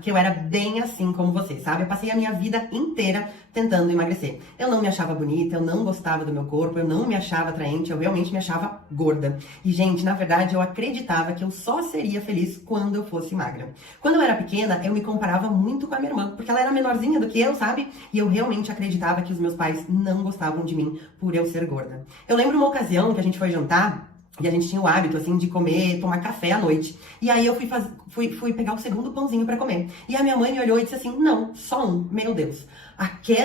Que eu era bem assim como você, sabe? Eu passei a minha vida inteira tentando emagrecer. Eu não me achava bonita, eu não gostava do meu corpo, eu não me achava atraente, eu realmente me achava gorda. E, gente, na verdade, eu acreditava que eu só seria feliz quando eu fosse magra. Quando eu era pequena, eu me comparava muito com a minha irmã, porque ela era menorzinha do que eu, sabe? E eu realmente acreditava que os meus pais não gostavam de mim por eu ser gorda. Eu lembro uma ocasião que a gente foi jantar, e a gente tinha o hábito, assim, de comer, tomar café à noite. E aí eu fui pegar o segundo pãozinho pra comer. E a minha mãe me olhou e disse assim, não, só um. Meu Deus.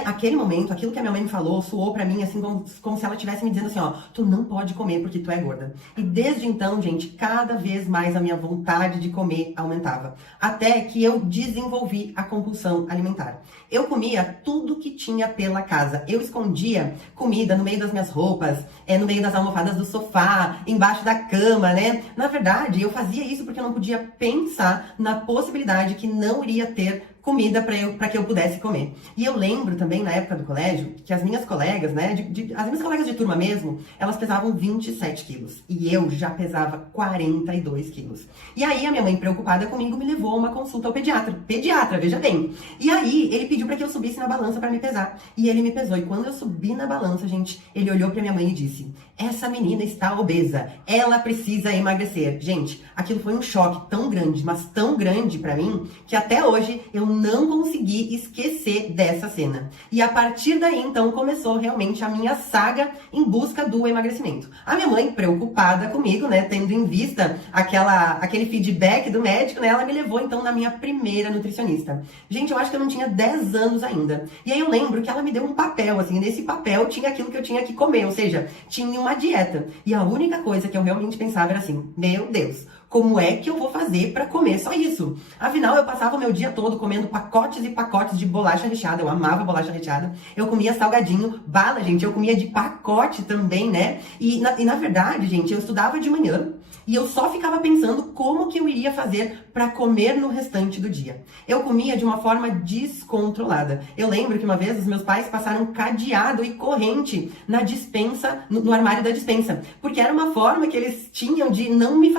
Aquele momento, aquilo que a minha mãe me falou, soou pra mim, assim, como se ela estivesse me dizendo assim, ó, tu não pode comer porque tu é gorda. E desde então, gente, cada vez mais a minha vontade de comer aumentava. Até que eu desenvolvi a compulsão alimentar. Eu comia tudo que tinha pela casa. Eu escondia comida no meio das minhas roupas, no meio das almofadas do sofá, embaixo da cama, né? Na verdade, eu fazia isso porque eu não podia pensar na possibilidade que não iria ter comida para que eu pudesse comer. E eu lembro também, na época do colégio, que as minhas colegas, né, as minhas colegas de turma mesmo, elas pesavam 27 quilos. E eu já pesava 42 quilos. E aí a minha mãe, preocupada comigo, me levou a uma consulta ao pediatra. Pediatra, veja bem. E aí ele pediu para que eu subisse na balança para me pesar. E ele me pesou. E quando eu subi na balança, gente, ele olhou para minha mãe e disse, essa menina está obesa. Ela precisa emagrecer. Gente, aquilo foi um choque tão grande, mas tão grande para mim, que até hoje eu não consegui esquecer dessa cena. E a partir daí, então, começou realmente a minha saga em busca do emagrecimento. A minha mãe, preocupada comigo, né, tendo em vista aquele feedback do médico, né, ela me levou, então, na minha primeira nutricionista. Gente, eu acho que eu não tinha 10 anos ainda. E aí eu lembro que ela me deu um papel, assim, nesse papel tinha aquilo que eu tinha que comer, ou seja, tinha uma dieta. E a única coisa que eu realmente pensava era assim, meu Deus, como é que eu vou fazer para comer só isso? Afinal, eu passava o meu dia todo comendo pacotes e pacotes de bolacha recheada. Eu amava bolacha recheada. Eu comia salgadinho, bala, gente. Eu comia de pacote também, né? E na verdade, gente, eu estudava de manhã e eu só ficava pensando como que eu iria fazer para comer no restante do dia. Eu comia de uma forma descontrolada. Eu lembro que uma vez os meus pais passaram cadeado e corrente na dispensa, no armário da dispensa, porque era uma forma que eles tinham de não me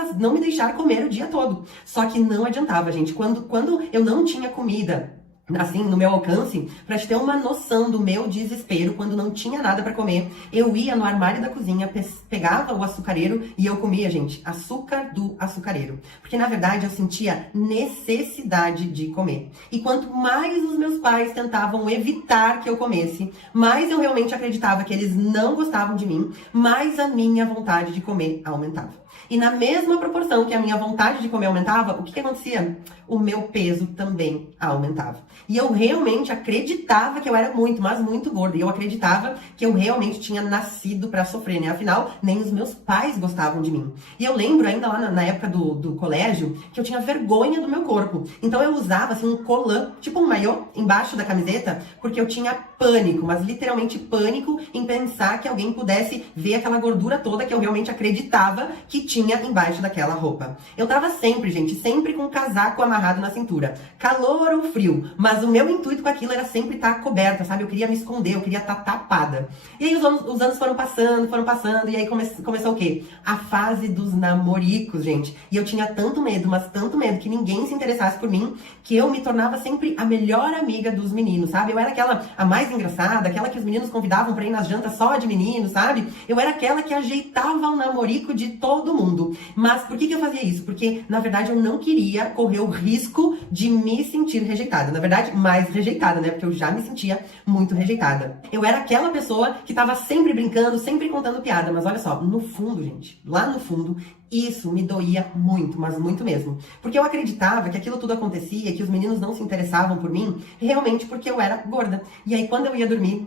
deixar comer o dia todo. Só que não adiantava, gente. Quando eu não tinha comida assim, no meu alcance, pra te ter uma noção do meu desespero, quando não tinha nada pra comer, eu ia no armário da cozinha, pegava o açucareiro e eu comia, gente, açúcar do açucareiro. Porque, na verdade, eu sentia necessidade de comer. E quanto mais os meus pais tentavam evitar que eu comesse, mais eu realmente acreditava que eles não gostavam de mim, mais a minha vontade de comer aumentava. E na mesma proporção que a minha vontade de comer aumentava, o que acontecia? O meu peso também aumentava. E eu realmente acreditava que eu era muito, mas muito gorda. E eu acreditava que eu realmente tinha nascido pra sofrer, né? Afinal, nem os meus pais gostavam de mim. E eu lembro ainda lá na época do colégio, que eu tinha vergonha do meu corpo. Então eu usava, assim, um colã, tipo um maiô, embaixo da camiseta, porque eu tinha pânico, mas literalmente pânico em pensar que alguém pudesse ver aquela gordura toda que eu realmente acreditava que tinha embaixo daquela roupa. Eu tava sempre, gente, sempre com um casaco amarrado na cintura. Calor ou frio, mas o meu intuito com aquilo era sempre estar coberta, sabe? Eu queria me esconder, eu queria estar tapada. E aí os anos foram passando, e aí começou o quê? A fase dos namoricos, gente. E eu tinha tanto medo, mas tanto medo, que ninguém se interessasse por mim, que eu me tornava sempre a melhor amiga dos meninos, sabe? Eu era a mais engraçada, aquela que os meninos convidavam pra ir nas jantas só de meninos, sabe? Eu era aquela que ajeitava o namorico de todo mundo. Mas por que eu fazia isso? Porque, na verdade, eu não queria correr o risco de me sentir rejeitada. Na verdade, mais rejeitada, né? Porque eu já me sentia muito rejeitada. Eu era aquela pessoa que tava sempre brincando, sempre contando piada. Mas olha só, no fundo, gente, lá no fundo, isso me doía muito, mas muito mesmo. Porque eu acreditava que aquilo tudo acontecia, que os meninos não se interessavam por mim, realmente porque eu era gorda. E aí, quando eu ia dormir,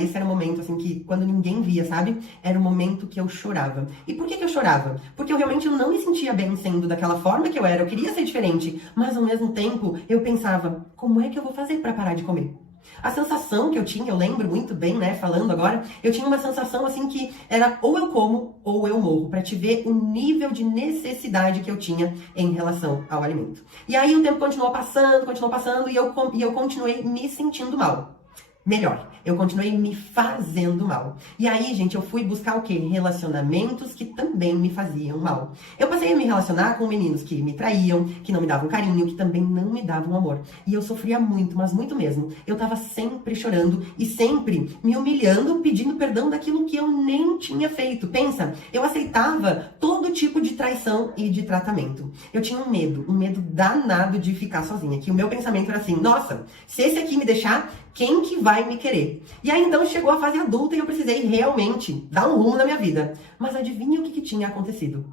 esse era o momento, assim, que quando ninguém via, sabe? Era o momento que eu chorava. E por que eu chorava? Porque eu realmente não me sentia bem sendo daquela forma que eu era. Eu queria ser diferente, mas ao mesmo tempo, eu pensava, como é que eu vou fazer pra parar de comer? A sensação que eu tinha, eu lembro muito bem, né, falando agora, eu tinha uma sensação assim que era ou eu como ou eu morro, pra te ver o nível de necessidade que eu tinha em relação ao alimento. E aí o tempo continuou passando, e eu continuei me sentindo mal. melhor. Eu continuei me fazendo mal. E aí, gente, eu fui buscar o quê? Relacionamentos que também me faziam mal. Eu passei a me relacionar com meninos que me traíam, que não me davam carinho, que também não me davam amor. E eu sofria muito, mas muito mesmo. Eu tava sempre chorando e sempre me humilhando, pedindo perdão daquilo que eu nem tinha feito. Pensa, eu aceitava todo tipo de traição e de tratamento. Eu tinha um medo danado de ficar sozinha. Que o meu pensamento era assim, nossa, se esse aqui me deixar, quem que vai me querer? E aí então chegou a fase adulta e eu precisei realmente dar um rumo na minha vida. Mas adivinha o que tinha acontecido?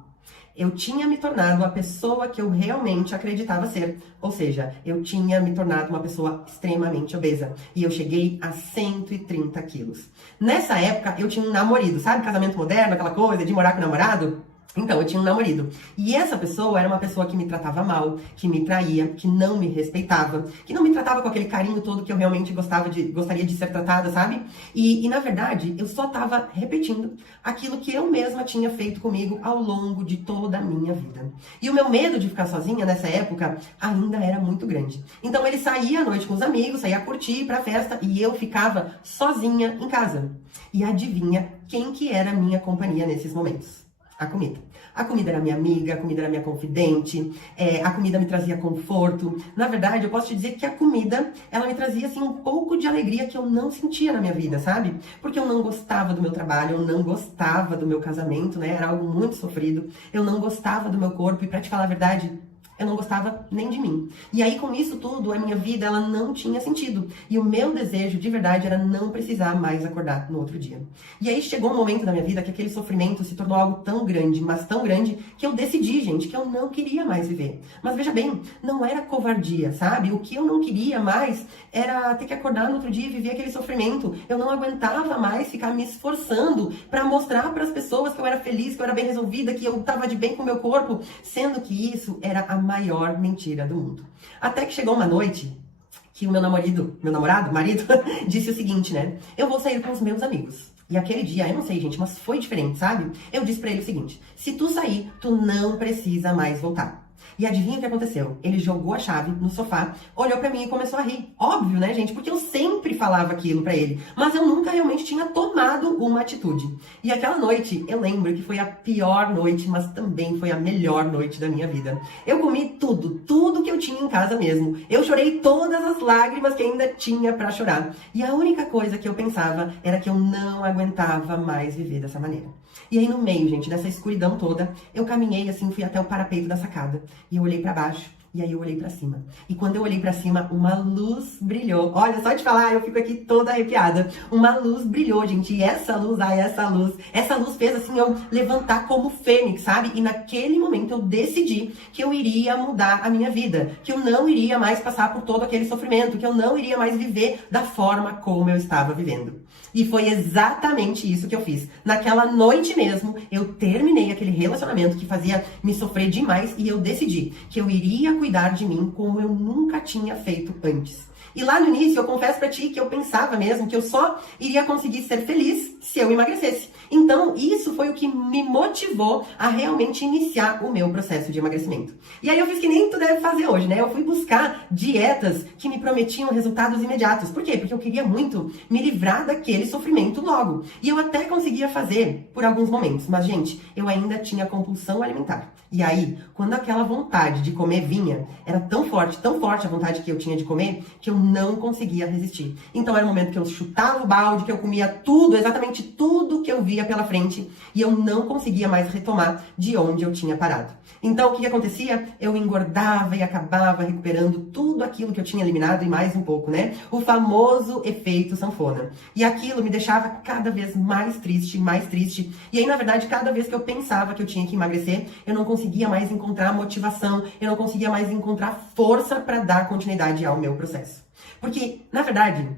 Eu tinha me tornado a pessoa que eu realmente acreditava ser. Ou seja, eu tinha me tornado uma pessoa extremamente obesa. E eu cheguei a 130 quilos. Nessa época, eu tinha um namorado, sabe? Casamento moderno, aquela coisa de morar com o namorado. Então, eu tinha um namorado. E essa pessoa era uma pessoa que me tratava mal, que me traía, que não me respeitava, que não me tratava com aquele carinho todo que eu realmente gostaria de ser tratada, sabe? E na verdade, eu só tava repetindo aquilo que eu mesma tinha feito comigo ao longo de toda a minha vida. E o meu medo de ficar sozinha nessa época ainda era muito grande. Então, ele saía à noite com os amigos, saía a curtir, ir pra festa, e eu ficava sozinha em casa. E adivinha quem que era a minha companhia nesses momentos? A comida. A comida era minha amiga, a comida era minha confidente, a comida me trazia conforto. Na verdade, eu posso te dizer que a comida, ela me trazia, assim, um pouco de alegria que eu não sentia na minha vida, sabe? Porque eu não gostava do meu trabalho, eu não gostava do meu casamento, né? Era algo muito sofrido. Eu não gostava do meu corpo e, pra te falar a verdade, eu não gostava nem de mim. E aí, com isso tudo, a minha vida, ela não tinha sentido. E o meu desejo, de verdade, era não precisar mais acordar no outro dia. E aí, chegou um momento da minha vida que aquele sofrimento se tornou algo tão grande, mas tão grande, que eu decidi, gente, que eu não queria mais viver. Mas veja bem, não era covardia, sabe? O que eu não queria mais era ter que acordar no outro dia e viver aquele sofrimento. Eu não aguentava mais ficar me esforçando para mostrar para as pessoas que eu era feliz, que eu era bem resolvida, que eu estava de bem com o meu corpo, sendo que isso era a maior mentira do mundo. Até que chegou uma noite que o meu marido, disse o seguinte, né? Eu vou sair com os meus amigos. E aquele dia, eu não sei, gente, mas foi diferente, sabe? Eu disse pra ele o seguinte, se tu sair, tu não precisa mais voltar. E adivinha o que aconteceu? Ele jogou a chave no sofá, olhou pra mim e começou a rir. Óbvio, né, gente? Porque eu sempre falava aquilo pra ele. Mas eu nunca realmente tinha tomado uma atitude. E aquela noite, eu lembro que foi a pior noite, mas também foi a melhor noite da minha vida. Eu comi tudo que eu tinha em casa mesmo. Eu chorei todas as lágrimas que ainda tinha pra chorar. E a única coisa que eu pensava era que eu não aguentava mais viver dessa maneira. E aí no meio, gente, dessa escuridão toda, eu caminhei assim, fui até o parapeito da sacada. E eu olhei pra baixo, e aí eu olhei pra cima. E quando eu olhei pra cima, uma luz brilhou. Olha, só de falar, eu fico aqui toda arrepiada. Uma luz brilhou, gente. E essa luz fez assim eu levantar como fênix, sabe? E naquele momento eu decidi que eu iria mudar a minha vida. Que eu não iria mais passar por todo aquele sofrimento. Que eu não iria mais viver da forma como eu estava vivendo. E foi exatamente isso que eu fiz. Naquela noite mesmo, eu terminei aquele relacionamento que fazia me sofrer demais e eu decidi que eu iria cuidar de mim como eu nunca tinha feito antes. E lá no início, eu confesso pra ti que eu pensava mesmo que eu só iria conseguir ser feliz se eu emagrecesse. Então, isso foi o que me motivou a realmente iniciar o meu processo de emagrecimento. E aí eu fiz que nem tu deve fazer hoje, né? Eu fui buscar dietas que me prometiam resultados imediatos. Por quê? Porque eu queria muito me livrar daquele sofrimento logo. E eu até conseguia fazer por alguns momentos. Mas, gente, eu ainda tinha compulsão alimentar. E aí, quando aquela vontade de comer vinha, era tão forte a vontade que eu tinha de comer, que eu não conseguia resistir. Então era o momento que eu chutava o balde, que eu comia tudo, exatamente tudo que eu via pela frente, e eu não conseguia mais retomar de onde eu tinha parado. Então o que acontecia? Eu engordava e acabava recuperando tudo aquilo que eu tinha eliminado e mais um pouco, né? O famoso efeito sanfona. E aquilo me deixava cada vez mais triste, mais triste. E aí, na verdade, cada vez que eu pensava que eu tinha que emagrecer, eu não conseguia mais encontrar motivação, eu não conseguia mais encontrar força para dar continuidade ao meu processo. Porque, na verdade,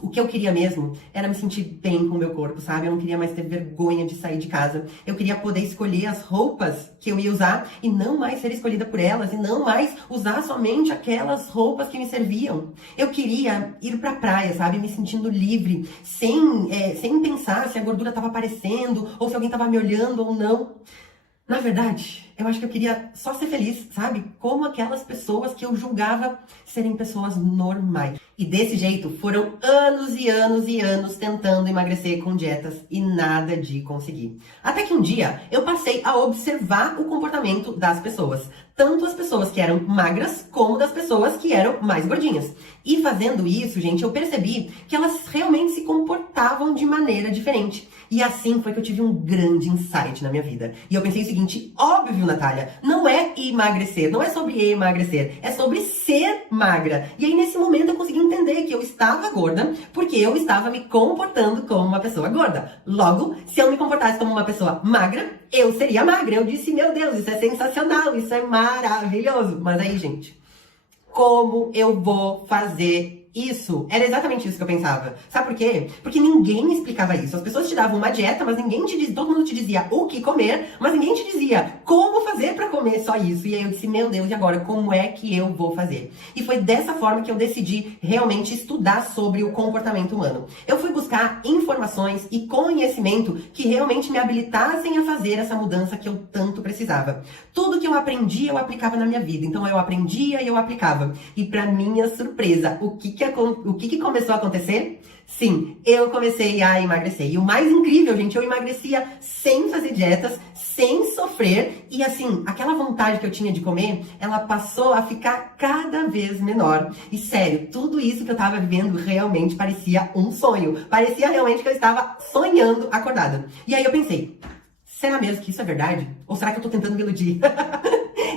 o que eu queria mesmo era me sentir bem com o meu corpo, sabe? Eu não queria mais ter vergonha de sair de casa. Eu queria poder escolher as roupas que eu ia usar e não mais ser escolhida por elas e não mais usar somente aquelas roupas que me serviam. Eu queria ir pra praia, sabe? Me sentindo livre, sem pensar se a gordura estava aparecendo ou se alguém estava me olhando ou não. Na verdade, Eu acho que eu queria só ser feliz, sabe? Como aquelas pessoas que eu julgava serem pessoas normais. E desse jeito, foram anos e anos e anos tentando emagrecer com dietas e nada de conseguir. Até que um dia, eu passei a observar o comportamento das pessoas. Tanto as pessoas que eram magras, como das pessoas que eram mais gordinhas. E fazendo isso, gente, eu percebi que elas realmente se comportavam de maneira diferente. E assim foi que eu tive um grande insight na minha vida. E eu pensei o seguinte, óbvio, Natália, não é emagrecer, não é sobre emagrecer, é sobre ser magra. E aí nesse momento eu consegui entender que eu estava gorda porque eu estava me comportando como uma pessoa gorda. Logo, se eu me comportasse como uma pessoa magra, eu seria magra. Eu disse, meu Deus, isso é sensacional, isso é maravilhoso. Mas aí, gente, como eu vou fazer isso? Era exatamente isso que eu pensava. Sabe por quê? Porque ninguém me explicava isso. As pessoas te davam uma dieta, mas ninguém te dizia, todo mundo te dizia o que comer, mas ninguém te dizia como fazer pra comer só isso. E aí eu disse, meu Deus, e agora? Como é que eu vou fazer? E foi dessa forma que eu decidi realmente estudar sobre o comportamento humano. Eu fui buscar informações e conhecimento que realmente me habilitassem a fazer essa mudança que eu tanto precisava. Tudo que eu aprendi, eu aplicava na minha vida. Então eu aprendia e eu aplicava. E pra minha surpresa, o que começou a acontecer? Sim, eu comecei a emagrecer. E o mais incrível, gente, eu emagrecia sem fazer dietas, sem sofrer. E assim, aquela vontade que eu tinha de comer, ela passou a ficar cada vez menor. E sério, tudo isso que eu tava vivendo realmente parecia um sonho. Parecia realmente que eu estava sonhando acordada. E aí eu pensei, será mesmo que isso é verdade? Ou será que eu tô tentando me iludir?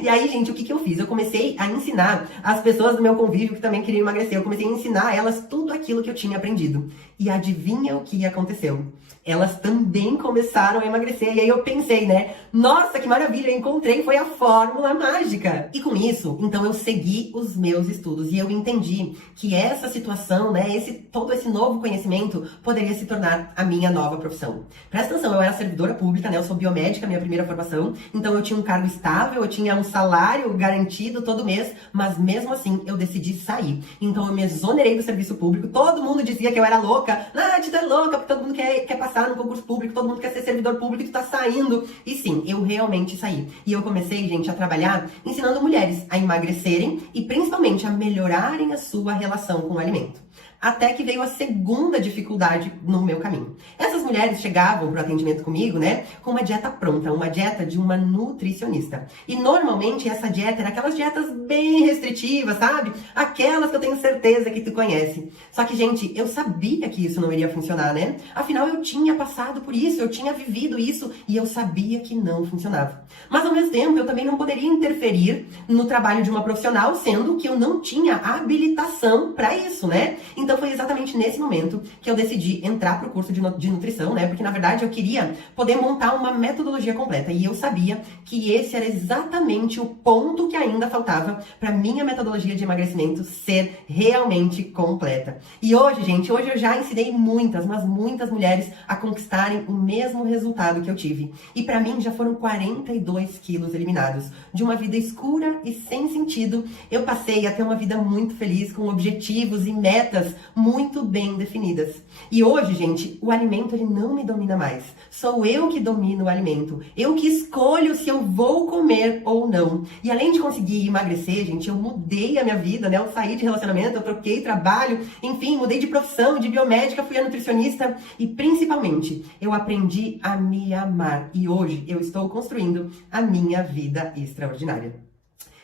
E aí, gente, o que eu fiz? Eu comecei a ensinar as pessoas do meu convívio que também queriam emagrecer. Eu comecei a ensinar a elas tudo aquilo que eu tinha aprendido. E adivinha o que aconteceu? Elas também começaram a emagrecer. E aí eu pensei, né? Nossa, que maravilha! Eu encontrei, foi a fórmula mágica. E com isso, então eu segui os meus estudos. E eu entendi que essa situação, né? Todo esse novo conhecimento poderia se tornar a minha nova profissão. Presta atenção, eu era servidora pública, né? Eu sou biomédica, minha primeira formação. Então eu tinha um cargo estável, eu tinha um salário garantido todo mês. Mas mesmo assim, eu decidi sair. Então eu me exonerei do serviço público. Todo mundo dizia que eu era louca. Nath, tu é louca, porque todo mundo quer passar no concurso público, todo mundo quer ser servidor público e tu tá saindo. E sim, eu realmente saí. E eu comecei, gente, a trabalhar ensinando mulheres a emagrecerem e principalmente a melhorarem a sua relação com o alimento. Até que veio a segunda dificuldade no meu caminho. Essas mulheres chegavam pro atendimento comigo, né, com uma dieta pronta, uma dieta de uma nutricionista. E normalmente essa dieta era aquelas dietas bem restritivas, sabe? Aquelas que eu tenho certeza que tu conhece. Só que, gente, eu sabia que isso não iria funcionar, né? Afinal, eu tinha passado por isso, eu tinha vivido isso e eu sabia que não funcionava. Mas ao mesmo tempo, eu também não poderia interferir no trabalho de uma profissional, sendo que eu não tinha habilitação para isso, né? Então foi exatamente nesse momento que eu decidi entrar pro curso de nutrição, né? Porque na verdade eu queria poder montar uma metodologia completa e eu sabia que esse era exatamente o ponto que ainda faltava para minha metodologia de emagrecimento ser realmente completa. E hoje, gente, hoje eu já ensinei muitas, mas muitas mulheres a conquistarem o mesmo resultado que eu tive. E para mim já foram 42 quilos eliminados. De uma vida escura e sem sentido, eu passei a ter uma vida muito feliz, com objetivos e metas muito bem definidas. E hoje, gente, o alimento ele não me domina mais. Sou eu que domino o alimento. Eu que escolho se eu vou comer ou não. E além de conseguir emagrecer, gente, eu mudei a minha vida, né? Eu saí de relacionamento, eu troquei trabalho, enfim, mudei de profissão, de biomédica, fui a nutricionista e principalmente eu aprendi a me amar. E hoje eu estou construindo a minha vida extraordinária.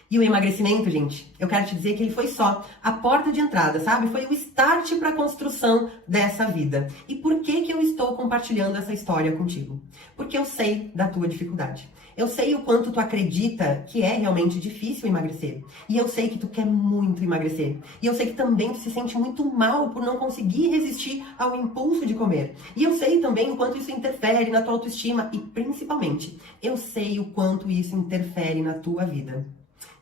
E o emagrecimento, gente, eu quero te dizer que ele foi só a porta de entrada, sabe? Foi o start para a construção dessa vida. E por que eu estou compartilhando essa história contigo? Porque eu sei da tua dificuldade. Eu sei o quanto tu acredita que é realmente difícil emagrecer. E eu sei que tu quer muito emagrecer. E eu sei que também tu se sente muito mal por não conseguir resistir ao impulso de comer. E eu sei também o quanto isso interfere na tua autoestima e, principalmente, eu sei o quanto isso interfere na tua vida.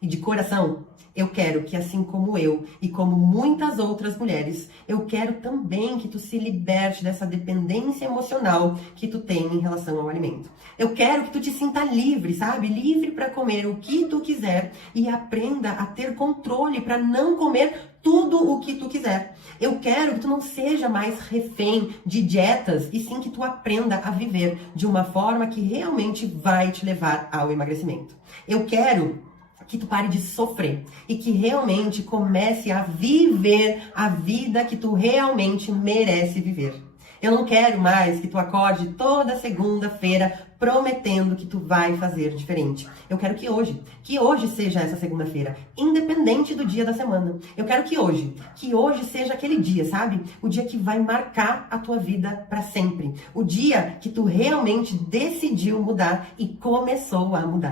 E de coração, eu quero que assim como eu e como muitas outras mulheres, eu quero também que tu se liberte dessa dependência emocional que tu tem em relação ao alimento. Eu quero que tu te sinta livre, sabe? Livre para comer o que tu quiser e aprenda a ter controle para não comer tudo o que tu quiser. Eu quero que tu não seja mais refém de dietas e sim que tu aprenda a viver de uma forma que realmente vai te levar ao emagrecimento. Eu quero que tu pare de sofrer e que realmente comece a viver a vida que tu realmente merece viver. Eu não quero mais que tu acorde toda segunda-feira prometendo que tu vai fazer diferente. Eu quero que hoje seja essa segunda-feira, independente do dia da semana. Eu quero que hoje seja aquele dia, sabe? O dia que vai marcar a tua vida para sempre. O dia que tu realmente decidiu mudar e começou a mudar.